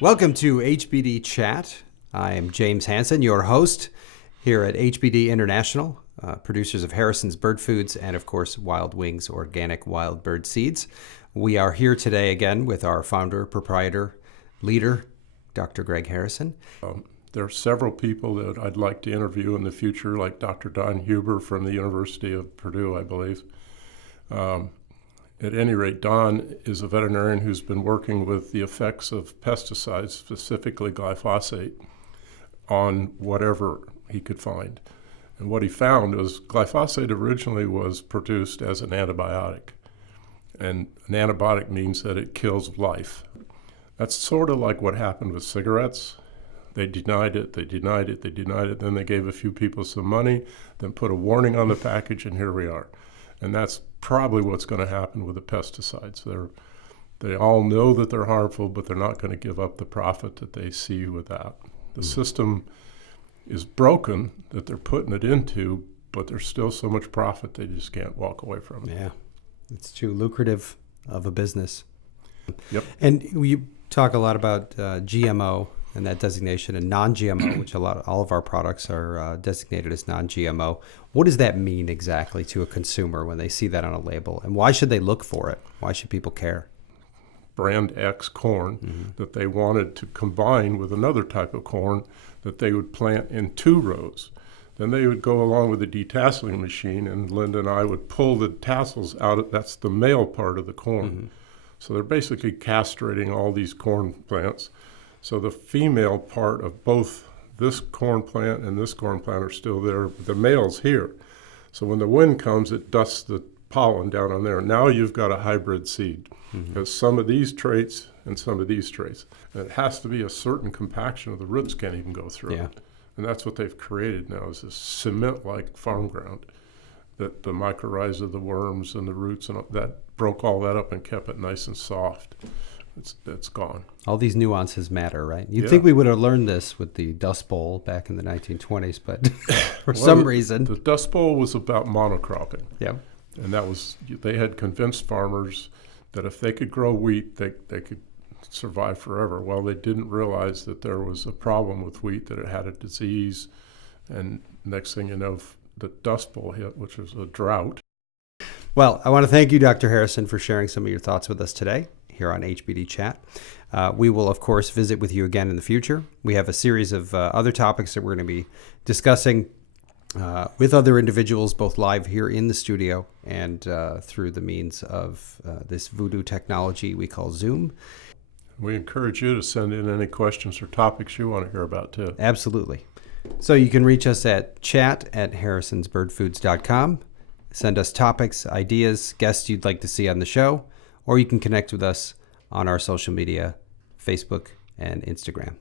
Welcome to HBD Chat. I am James Hansen, your host here at HBD International, producers of Harrison's Bird Foods and, of course, Wild Wings Organic Wild Bird Seeds. We are here today again with our founder, proprietor, leader, Dr. Greg Harrison. There are several people that I'd like to interview in the future, like Dr. Don Huber from the University of Purdue, I believe. At any rate, Don is a veterinarian who's been working with the effects of pesticides, specifically glyphosate, on whatever he could find. And what he found was glyphosate originally was produced as an antibiotic. And an antibiotic means that it kills life. That's sort of like what happened with cigarettes. They denied it, then they gave a few people some money, then put a warning on the package, and here we are. And that's probably what's going to happen with the pesticides. They all know that they're harmful, but they're not going to give up the profit that they see with that. The system is broken that they're putting it into, but there's still so much profit they just can't walk away from it. Yeah, it's too lucrative of a business. Yep. And we talk a lot about GMO and that designation, and non-GMO, which all of our products are designated as non-GMO. What does that mean exactly to a consumer when they see that on a label? And why should they look for it? Why should people care? Brand X corn that they wanted to combine with another type of corn that they would plant in 2 rows. Then they would go along with the detasseling machine, and Linda and I would pull the tassels out. That's the male part of the corn. So they're basically castrating all these corn plants. So the female part of both this corn plant and this corn plant are still there, but the male's here. So when the wind comes, it dusts the pollen down on there. Now you've got a hybrid seed. It has some of these traits and some of these traits. And it has to be a certain compaction, or the roots can't even go through it. And that's what they've created now, is this cement-like farm ground that the mycorrhiza, the worms, and the roots, and that broke all that up and kept it nice and soft. It's gone. All these nuances matter, right? You'd think we would have learned this with the Dust Bowl back in the 1920s, but for some reason. The Dust Bowl was about monocropping. Yeah. And they had convinced farmers that if they could grow wheat, they could survive forever. Well, they didn't realize that there was a problem with wheat, that it had a disease. And next thing you know, the Dust Bowl hit, which was a drought. Well, I want to thank you, Dr. Harrison, for sharing some of your thoughts with us today here on HBD Chat. We will, of course, visit with you again in the future. We have a series of other topics that we're going to be discussing with other individuals, both live here in the studio and through the means of this voodoo technology we call Zoom. We encourage you to send in any questions or topics you want to hear about, too. Absolutely. So you can reach us at chat@harrisonsbirdfoods.com. Send us topics, ideas, guests you'd like to see on the show, or you can connect with us on our social media, Facebook and Instagram.